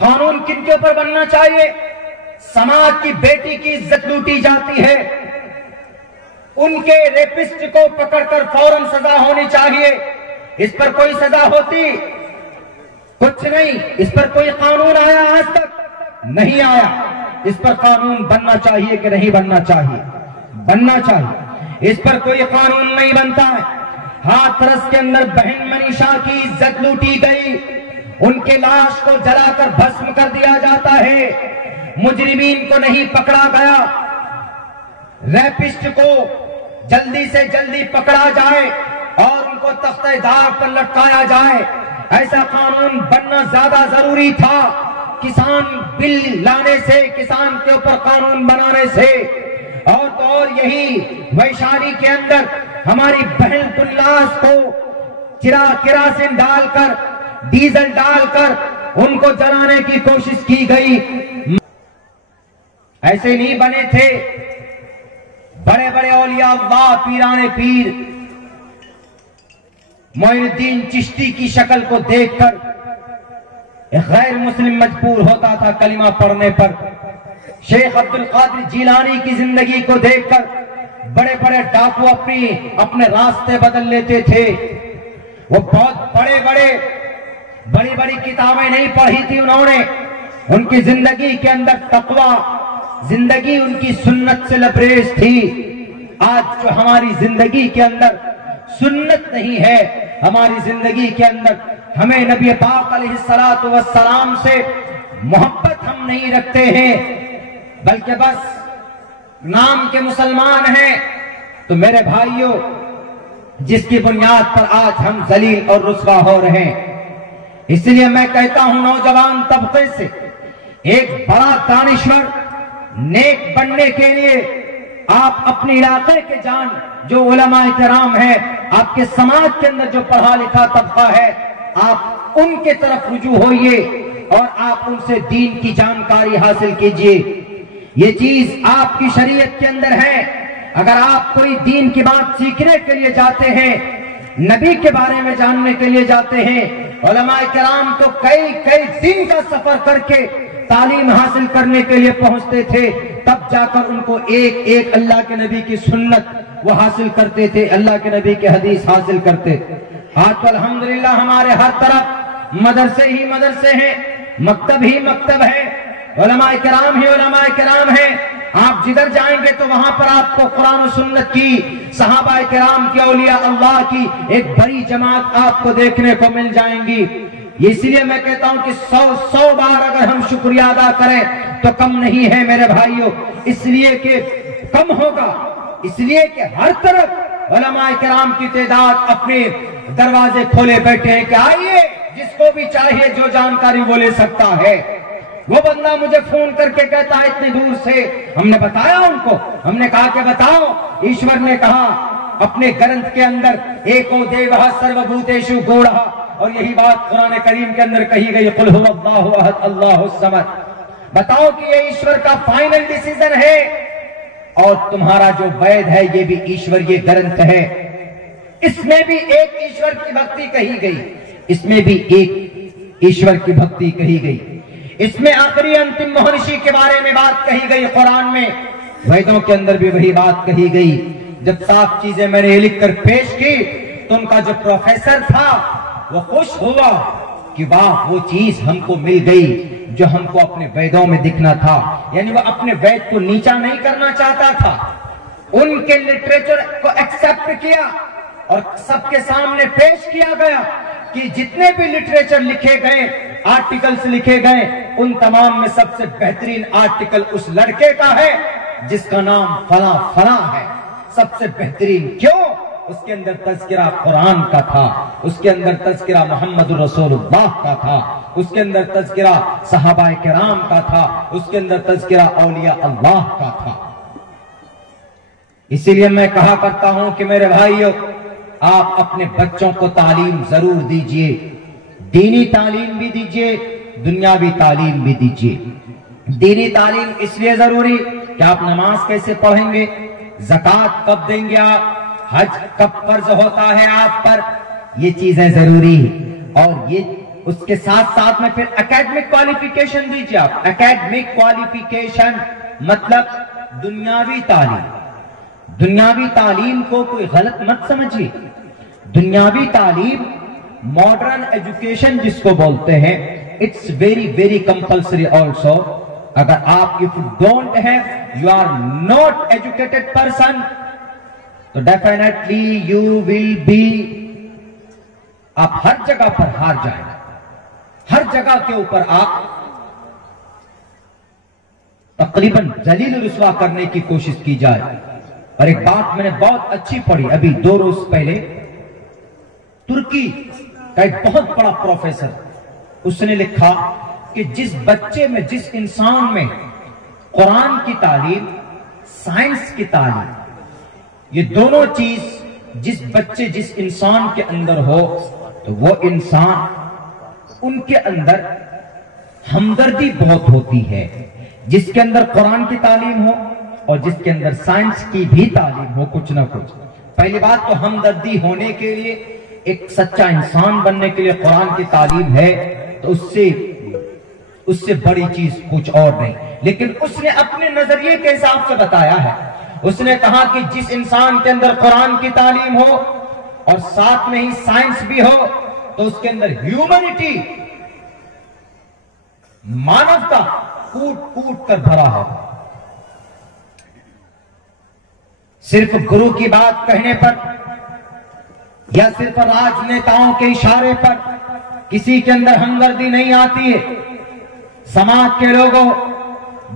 قانون کن کے اوپر بننا چاہیے؟ سماج کی بیٹی کی عزت لوٹی جاتی ہے، ان کے ریپسٹ کو پکڑ کر فوراً سزا ہونی چاہیے۔ اس پر کوئی سزا ہوتی؟ کچھ نہیں۔ اس پر کوئی قانون آیا آج تک؟ نہیں آیا۔ اس پر قانون بننا چاہیے کہ نہیں بننا چاہیے؟ بننا چاہیے۔ اس پر کوئی قانون نہیں بنتا ہے۔ ہاتھرس کے اندر بہن منیشا کی عزت لوٹی گئی، ان کے لاش کو جلا کر بھسم کر دیا جاتا ہے، مجرمین کو نہیں پکڑا گیا، ریپسٹ کو جلدی سے جلدی پکڑا جائے اور ان کو تختہ دار پر لٹکایا جائے۔ ایسا قانون بننا زیادہ ضروری تھا کسان بل لانے سے، کسان کے اوپر قانون بنانے سے۔ اور تو اور یہی ویشالی کے اندر ہماری بہن پنلاس کو کیروسین ڈال کر، ڈیزل ڈال کر ان کو جلانے کی کوشش کی گئی۔ ایسے نہیں بنے تھے بڑے بڑے اولیاء اللہ، پیران پیر۔ معین الدین چشتی کی شکل کو دیکھ کر ایک غیر مسلم مجبور ہوتا تھا کلمہ پڑھنے پر۔ شیخ عبد القادر جیلانی کی زندگی کو دیکھ کر بڑے بڑے ڈاکو اپنے راستے بدل لیتے تھے۔ وہ بہت بڑی بڑی کتابیں نہیں پڑھی تھی انہوں نے، ان کی زندگی کے اندر تقوی، زندگی ان کی سنت سے لبریز تھی۔ آج جو ہماری زندگی کے اندر سنت نہیں ہے، ہماری زندگی کے اندر ہمیں نبی پاک علیہ السلام سے محبت ہم نہیں رکھتے ہیں، بلکہ بس نام کے مسلمان ہیں، تو میرے بھائیوں جس کی بنیاد پر آج ہم ذلیل اور رسوا ہو رہے ہیں۔ اس لیے میں کہتا ہوں نوجوان طبقے سے، ایک بڑا دانشور نیک بننے کے لیے آپ اپنے علاقے کے جان جو علماء کرام ہیں، آپ کے سماج کے اندر جو پڑھا لکھا طبقہ ہے، آپ ان کے طرف رجوع ہوئیے اور آپ ان سے دین کی جانکاری حاصل کیجئے۔ یہ چیز آپ کی شریعت کے اندر ہے۔ اگر آپ کوئی دین کی بات سیکھنے کے لیے جاتے ہیں، نبی کے بارے میں جاننے کے لیے جاتے ہیں، علماء کرام تو کئی دن کا سفر کر کے تعلیم حاصل کرنے کے لیے پہنچتے تھے، تب جا کر ان کو ایک اللہ کے نبی کی سنت وہ حاصل کرتے تھے، اللہ کے نبی کے حدیث حاصل کرتے۔ آج تو الحمدللہ ہمارے ہر طرف مدرسے ہی مدرسے ہیں، مکتب ہی مکتب ہے، علماء کرام ہی علماء کرام ہیں۔ آپ جدھر جائیں گے تو وہاں پر آپ کو قرآن و سنت کی، صحابہ کرام کی، اولیاء اللہ کی ایک بڑی جماعت آپ کو دیکھنے کو مل جائیں گی۔ اس لیے میں کہتا ہوں کہ 100 بار اگر ہم شکریہ ادا کریں تو کم نہیں ہے میرے بھائیوں، اس لیے کہ کم ہوگا، اس لیے کہ ہر طرف علماء کرام کی تعداد اپنے دروازے کھولے بیٹھے ہیں کہ آئیے، جس کو بھی چاہیے جو جانکاری وہ لے سکتا ہے۔ وہ بندہ مجھے فون کر کے کہتا ہے اتنی دور سے، ہم نے بتایا ان کو، ہم نے کہا کہ بتاؤ، ایشور نے کہا اپنے گرنتھ کے اندر ایکو دیوہ سرو بھوتیشو گوڑھا، اور یہی بات قرآن کریم کے اندر کہی گئی، قل هو اللہ احد اللہ الصمد۔ بتاؤ کہ یہ ایشور کا فائنل ڈیسیزن ہے، اور تمہارا جو وید ہے یہ بھی ایشور، یہ گرنتھ ہے، اس میں بھی ایک ایشور کی بھکتی کہی گئی، اس میں بھی ایک ایشور کی بھکتی کہی گئی، اس میں آخری انتم مہرشی کے بارے میں بات کہی گئی قرآن میں، ویدوں کے اندر بھی وہی بات کہی گئی۔ جب صاف چیزیں میں نے لکھ کر پیش کی تو ان کا جو پروفیسر تھا وہ خوش ہوا کہ واہ، وہ چیز ہم کو مل گئی جو ہم کو اپنے ویدوں میں دکھنا تھا۔ یعنی وہ اپنے وید کو نیچا نہیں کرنا چاہتا تھا، ان کے لٹریچر کو ایکسپٹ کیا اور سب کے سامنے پیش کیا گیا کہ جتنے بھی لٹریچر لکھے گئے، آرٹیکلز لکھے گئے، ان تمام میں سب سے بہترین آرٹیکل اس لڑکے کا ہے جس کا نام فلاں فلاں ہے۔ سب سے بہترین کیوں؟ اس کے اندر تذکرہ قرآن کا تھا، اس کے اندر تذکرہ محمد رسول اللہ کا تھا، اس کے اندر تذکرہ صحابہ کرام کا تھا، اس کے اندر تذکرہ اولیاء اللہ کا تھا۔ اسی لیے میں کہا کرتا ہوں کہ میرے بھائیو، آپ اپنے بچوں کو تعلیم ضرور دیجئے، دینی تعلیم بھی دیجئے، دنیاوی تعلیم بھی دیجئے۔ دینی تعلیم اس لیے ضروری کہ آپ نماز کیسے پڑھیں گے، زکوٰۃ کب دیں گے آپ، حج کب فرض ہوتا ہے آپ پر، یہ چیزیں ضروری ہیں۔ اور یہ اس کے ساتھ ساتھ میں پھر اکیڈمک کوالیفیکیشن دیجیے آپ. اکیڈمک کوالیفیکیشن مطلب دنیاوی تعلیم. دنیاوی تعلیم کو کوئی غلط مت سمجھیے. دنیاوی تعلیم ماڈرن ایجوکیشن جس کو بولتے ہیں, it's very very compulsory also. اگر آپ if you don't have, you are not educated person, تو definitely you will be, آپ ہر جگہ پر ہار جائیں. ہر جگہ کے اوپر آپ تقریباً ذلیل رسوا کرنے کی کوشش کی جائے. اور ایک بات میں نے بہت اچھی پڑھی ابھی 2 روز پہلے, ترکی کا ایک بہت بڑا پروفیسر, اس نے لکھا کہ جس بچے میں, جس انسان میں قرآن کی تعلیم, سائنس کی تعلیم, یہ دونوں چیز جس بچے جس انسان کے اندر ہو, تو وہ انسان, ان کے اندر ہمدردی بہت ہوتی ہے. جس کے اندر قرآن کی تعلیم ہو اور جس کے اندر سائنس کی بھی تعلیم ہو کچھ نہ کچھ. پہلی بات تو ہمدردی ہونے کے لیے, ایک سچا انسان بننے کے لیے قرآن کی تعلیم ہے, تو اس سے بڑی چیز کچھ اور نہیں. لیکن اس نے اپنے نظریے کے حساب سے بتایا ہے. اس نے کہا کہ جس انسان کے اندر قرآن کی تعلیم ہو اور ساتھ میں ہی سائنس بھی ہو, تو اس کے اندر ہیومنٹی, مانوتا کوٹ کوٹ کر بھرا ہے. صرف گرو کی بات کہنے پر یا صرف راجنیتاؤں کے اشارے پر کسی کے اندر ہمدردی نہیں آتی ہے. سماج کے لوگوں,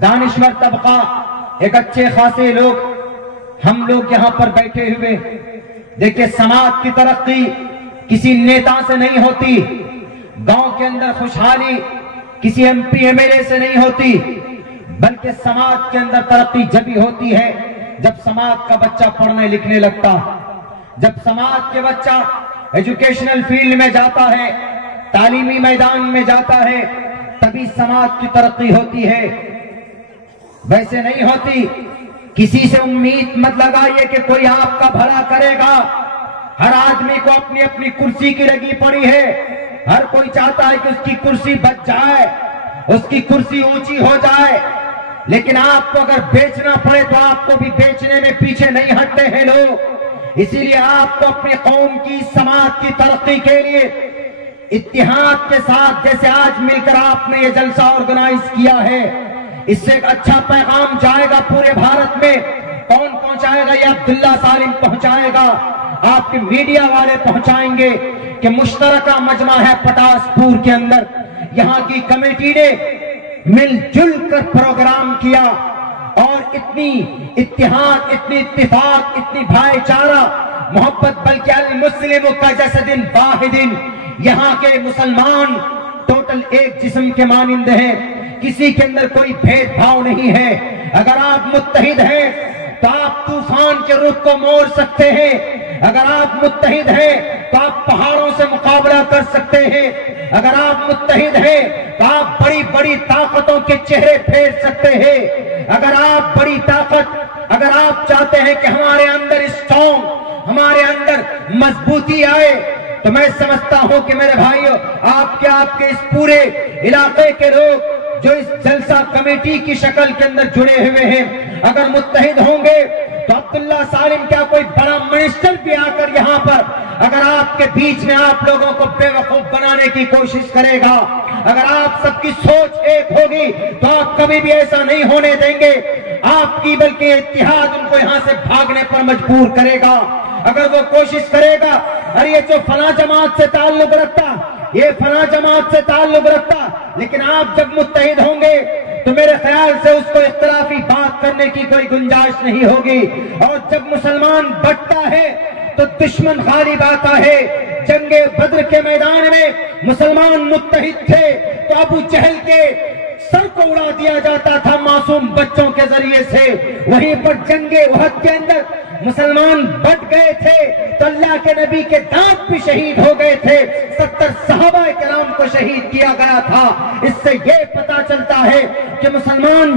دانشور طبقہ, ایک اچھے خاصے لوگ, ہم لوگ یہاں پر بیٹھے ہوئے, دیکھیں سماج کی ترقی کسی نیتا سے نہیں ہوتی, گاؤں کے اندر خوشحالی کسی M P M L A سے نہیں ہوتی, بلکہ سماج کے اندر ترقی جب ہی ہوتی ہے جب سماج کا بچہ پڑھنے لکھنے لگتا, جب سماج کے بچہ ایجوکیشنل فیلڈ میں جاتا ہے, تعلیمی میدان میں جاتا ہے, تبھی سماج کی ترقی ہوتی ہے. ویسے نہیں ہوتی. کسی سے امید مت لگائیے کہ کوئی آپ کا بھلا کرے گا. ہر آدمی کو اپنی اپنی کرسی کی لگی پڑی ہے. ہر کوئی چاہتا ہے کہ اس کی کرسی بچ جائے, اس کی کرسی اونچی ہو جائے. لیکن آپ کو اگر بیچنا پڑے تو آپ کو بھی بیچنے میں پیچھے نہیں ہٹتے ہیں لوگ. اسی لیے آپ کو اپنی قوم کی, سماج کی ترقی کے لیے اتحاد کے ساتھ, جیسے آج مل کر آپ نے یہ جلسہ آرگنائز کیا ہے, اس سے ایک اچھا پیغام جائے گا پورے بھارت میں. کون پہنچائے گا؟ یہ عبداللہ سالم پہنچائے گا, آپ کے میڈیا والے پہنچائیں گے کہ مشترکہ مجمع ہے پٹاس پور کے اندر, یہاں کی کمیٹی نے مل جل کر پروگرام کیا, اور اتنی اتحاد, اتنی اتفاق, اتنی بھائی چارہ, محبت, بلکہ المسلم کا جسد واحد, یہاں کے مسلمان ٹوٹل ایک جسم کے مانند ہیں, کسی کے اندر کوئی بھید بھاؤ نہیں ہے. اگر آپ متحد ہیں تو آپ طوفان کے رخ کو موڑ سکتے ہیں. اگر آپ متحد ہیں تو آپ پہاڑوں سے مقابلہ کر سکتے ہیں. اگر آپ متحد ہیں تو آپ بڑی بڑی طاقتوں کے چہرے پھیر سکتے ہیں. اگر آپ بڑی طاقت, اگر آپ چاہتے ہیں کہ ہمارے اندر اسٹرانگ, ہمارے اندر مضبوطی آئے, تو میں سمجھتا ہوں کہ میرے بھائیو, آپ کے اس پورے علاقے کے لوگ جو اس جلسہ کمیٹی کی شکل کے اندر جڑے ہوئے ہیں, اگر متحد ہوں گے تو عبداللہ سالم کیا کوئی بڑا منسٹر بھی آ کر یہاں پر اگر آپ کے بیچ میں آپ لوگوں کو بے وقوف بنانے کی کوشش کرے گا, اگر آپ سب کی سوچ ایک ہوگی تو آپ کبھی بھی ایسا نہیں ہونے دیں گے آپ کی, بلکہ اتحاد ان کو یہاں سے بھاگنے پر مجبور کرے گا. اگر وہ کوشش کرے گا, ارے یہ جو فلاں جماعت سے تعلق رکھتا, یہ فلاں جماعت سے تعلق رکھتا, لیکن آپ جب متحد ہوں گے تو میرے خیال سے اس کو اختلافی بات کرنے کی کوئی گنجائش نہیں ہوگی. اور جب مسلمان بٹتا ہے تو دشمن غالب آتا ہے. جنگ بدر کے میدان میں مسلمان متحد تھے تو ابو جہل کے سر کو اڑا دیا جاتا تھا معصوم بچوں کے ذریعے سے. وہیں پر جنگ احد کے اندر مسلمان بٹ گئے تھے تو اللہ کے نبی کے دانت بھی شہید ہو گئے تھے. 70 صحابہ کرام کو شہید کیا گیا تھا. اس سے یہ پتا چلتا ہے کہ مسلمان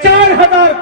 4000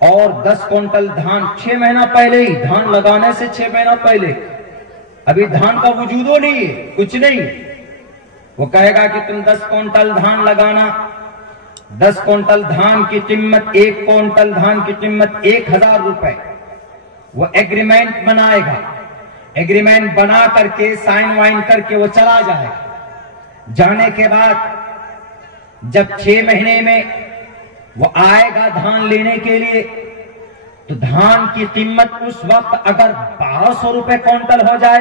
اور 10 کوئنٹل دھان 6 مہینہ پہلے ہی، دھان لگانے سے 6 مہینہ پہلے، ابھی دھان کا وجود ہو نہیں ہے، کچھ نہیں، وہ کہے گا کہ تم 10 کوئنٹل دھان لگانا، 10 کوئنٹل دھان کی قیمت، 1 کوئنٹل دھان کی قیمت 1000 روپے، وہ ایگریمنٹ بنائے گا، ایگریمنٹ بنا کر کے سائن وائن کر کے وہ چلا جائے گا۔ جانے کے بعد جب 6 مہینے میں وہ آئے گا دھان لینے کے لیے، تو دھان کی قیمت اس وقت اگر 1200 روپے کوئنٹل ہو جائے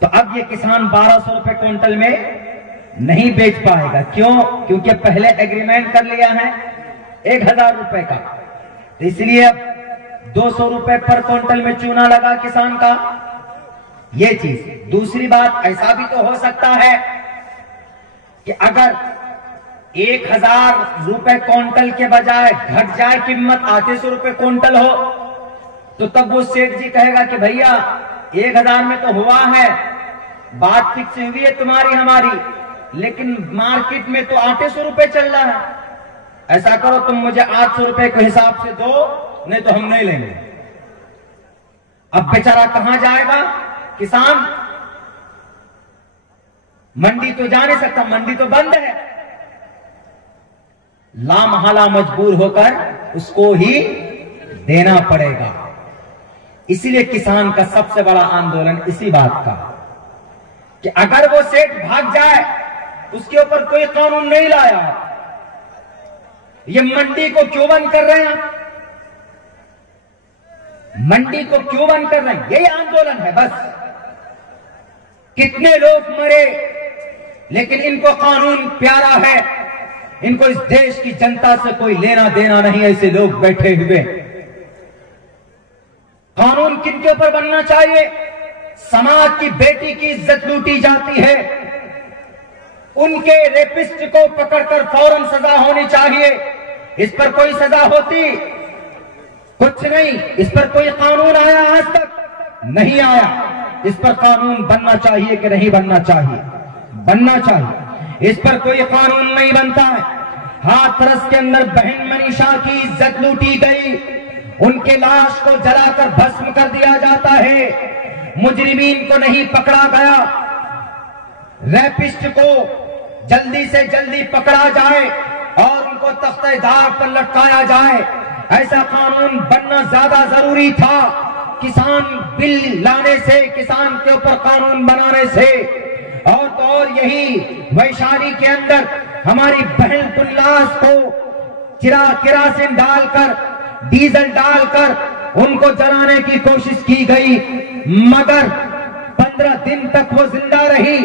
تو اب یہ کسان 1200 روپے کوئنٹل میں نہیں بیچ پائے گا۔ کیوں؟ کیونکہ پہلے ایگریمنٹ کر لیا ہے 1000 روپے کا، تو اس لیے اب 200 روپے پر کوئنٹل میں چونا لگا کسان کا، یہ چیز۔ دوسری بات، ایسا بھی تو ہو سکتا ہے کہ اگر 1000 روپے کوئنٹل کے بجائے گھٹ جائے قیمت، 800 روپے کوئنٹل ہو، تو تب وہ سیٹھ جی کہے گا کہ بھیا 1000 میں تو ہوا ہے، بات فکس ہوئی ہے تمہاری ہماری، لیکن مارکیٹ میں تو 800 روپے چل رہا ہے، ایسا کرو تم مجھے 800 روپے کے حساب سے دو، نہیں تو ہم نہیں لیں گے۔ اب بیچارہ کہاں جائے گا کسان؟ منڈی تو جا نہیں سکتا، منڈی تو بند ہے، لا محالہ مجبور ہو کر اس کو ہی دینا پڑے گا۔ اسی لیے کسان کا سب سے بڑا آندولن اسی بات کا کہ اگر وہ سیٹھ بھاگ جائے، اس کے اوپر کوئی قانون نہیں لایا، یہ منڈی کو کیوں بند کر رہے ہیں؟ منڈی کو کیوں بند کر رہے ہیں؟ یہی آندولن ہے بس۔ کتنے لوگ مرے، لیکن ان کو قانون پیارا ہے، ان کو اس دیش کی جنتا سے کوئی لینا دینا نہیں، ایسے لوگ بیٹھے ہوئے۔ قانون کن کے اوپر بننا چاہیے؟ سماج کی بیٹی کی عزت لوٹی جاتی ہے، ان کے ریپسٹ کو پکڑ کر فوراً سزا ہونی چاہیے۔ اس پر کوئی سزا ہوتی؟ کچھ نہیں۔ اس پر کوئی قانون آیا آج تک؟ نہیں آیا۔ اس پر قانون بننا چاہیے کہ نہیں بننا چاہیے؟ بننا چاہیے۔ اس پر کوئی قانون نہیں بنتا ہے۔ ہاتھرس کے اندر بہن منیشا کی عزت لوٹی گئی، ان کے لاش کو جلا کر بھسم کر دیا جاتا ہے، مجرمین کو نہیں پکڑا گیا، ریپسٹ کو جلدی سے جلدی پکڑا جائے اور ان کو تختہ دار پر لٹکایا جائے۔ ایسا قانون بننا زیادہ ضروری تھا کسان بل لانے سے، کسان کے اوپر قانون بنانے سے۔ اور تو اور یہی ویشالی کے اندر ہماری بہن پلاس کو کیروسین ڈال کر، ڈیزل ڈال کر ان کو جلانے کی کوشش کی گئی، مگر 15 دن تک وہ زندہ رہی،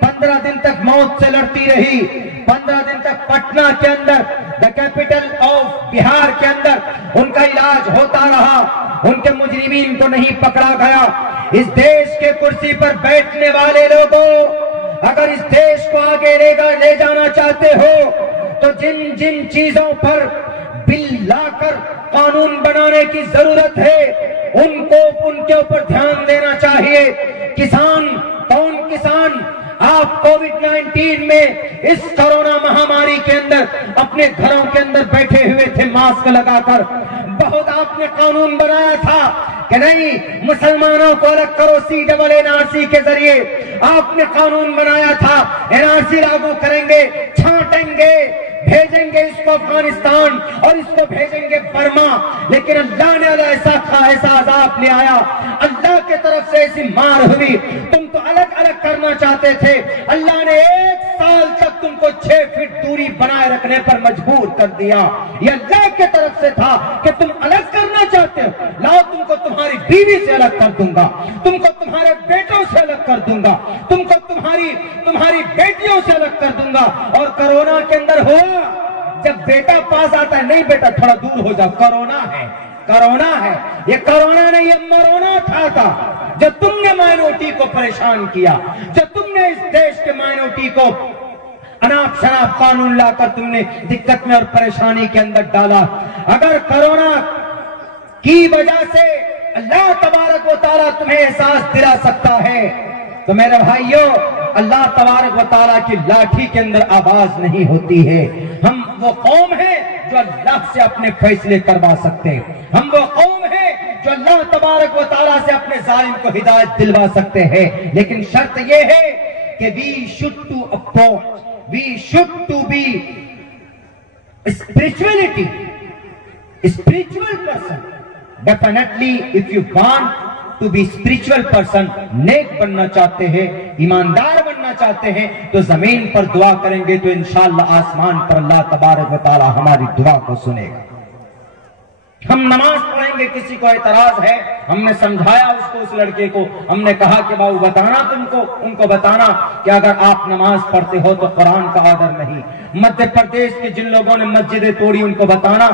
15 دن تک موت سے لڑتی رہی، 15 دن تک پٹنہ کے اندر، دا کیپٹل آف بہار کے اندر ان کا علاج ہوتا رہا، ان کے مجرمین کو نہیں پکڑا گیا۔ اس دیش کے کرسی پر بیٹھنے والے لوگوں، اگر اس دیش کو آگے لے جانا چاہتے ہو تو جن جن چیزوں پر بل لا کر قانون بنانے کی ضرورت ہے ان کے اوپر دھیان دینا چاہیے۔ کسان کون؟ کسان آپ کووڈ-19 میں اس کرونا مہاماری کے اندر اپنے گھروں کے اندر بیٹھے ہوئے تھے ماسک لگا کر، بہت آپ نے قانون بنایا تھا کہ نہیں مسلمانوں کو الگ کرو، CNRC کے ذریعے آپ نے قانون بنایا تھا NRC لاگو کریں گے، چھانٹیں گے، بھیجیں گے اس کو افغانستان اور اس کو بھیجیں گے برما، لیکن اللہ نے ایسا عذاب لے آیا، اللہ کے طرف سے ایسی مار ہوئی، تم تو الگ الگ کرنا چاہتے تھے، اللہ نے 1 سال تک تم کو 6 فٹ دوری بنائے رکھنے پر مجبور کر دیا۔ یہ اللہ کے طرف سے تھا کہ تم الگ کرنا چاہتے ہو، لاؤ تم کو تمہاری بیوی سے الگ کر دوں گا، تم کو تمہارے بیٹوں سے الگ کر دوں گا، تم کو تمہاری بیٹیوں سے الگ کر دوں گا۔ اور کرونا کے اندر ہوا، جب بیٹا پاس آتا ہے، نہیں بیٹا تھوڑا دور ہو جا، کرونا ہے، کرونا ہے، یہ کرونا نہیں یہ مرونا تھا جو تم نے مائنورٹی کو پریشان کیا، جو تم نے اس دیش کے مائنورٹی کو اناپ شناپ قانون لا کر تم نے دقت میں اور پریشانی کے اندر ڈالا۔ اگر کرونا کی وجہ سے اللہ تبارک و تعالیٰ تمہیں احساس دلا سکتا ہے تو میرے بھائیوں، اللہ تبارک و تعالیٰ کی لاٹھی کے اندر آواز نہیں ہوتی ہے۔ ہم وہ قوم ہیں جو اللہ سے اپنے فیصلے کروا سکتے ہیں، ہم وہ قوم ہیں جو اللہ تبارک و تعالیٰ سے اپنے ظالم کو ہدایت دلوا سکتے ہیں، لیکن شرط یہ ہے کہ we should to approach, we should to be spiritual person. Definitely if you want to be spiritual person, نیک بننا چاہتے ہیں، ایماندار بننا چاہتے ہیں، تو زمین پر دعا کریں گے تو انشاءاللہ آسمان پر اللہ تبارک و تعالی ہماری دعا کو سنے گا۔ ہم نماز پڑھیں گے، کسی کو اعتراض ہے، ہم نے سمجھایا اس لڑکے کو، ہم نے کہا کہ باؤ بتانا ان کو بتانا کہ اگر آپ نماز پڑھتے ہو تو قرآن کا آرڈر نہیں۔ مدھیہ پردیش کے جن لوگوں نے مسجدیں توڑی ان کو بتانا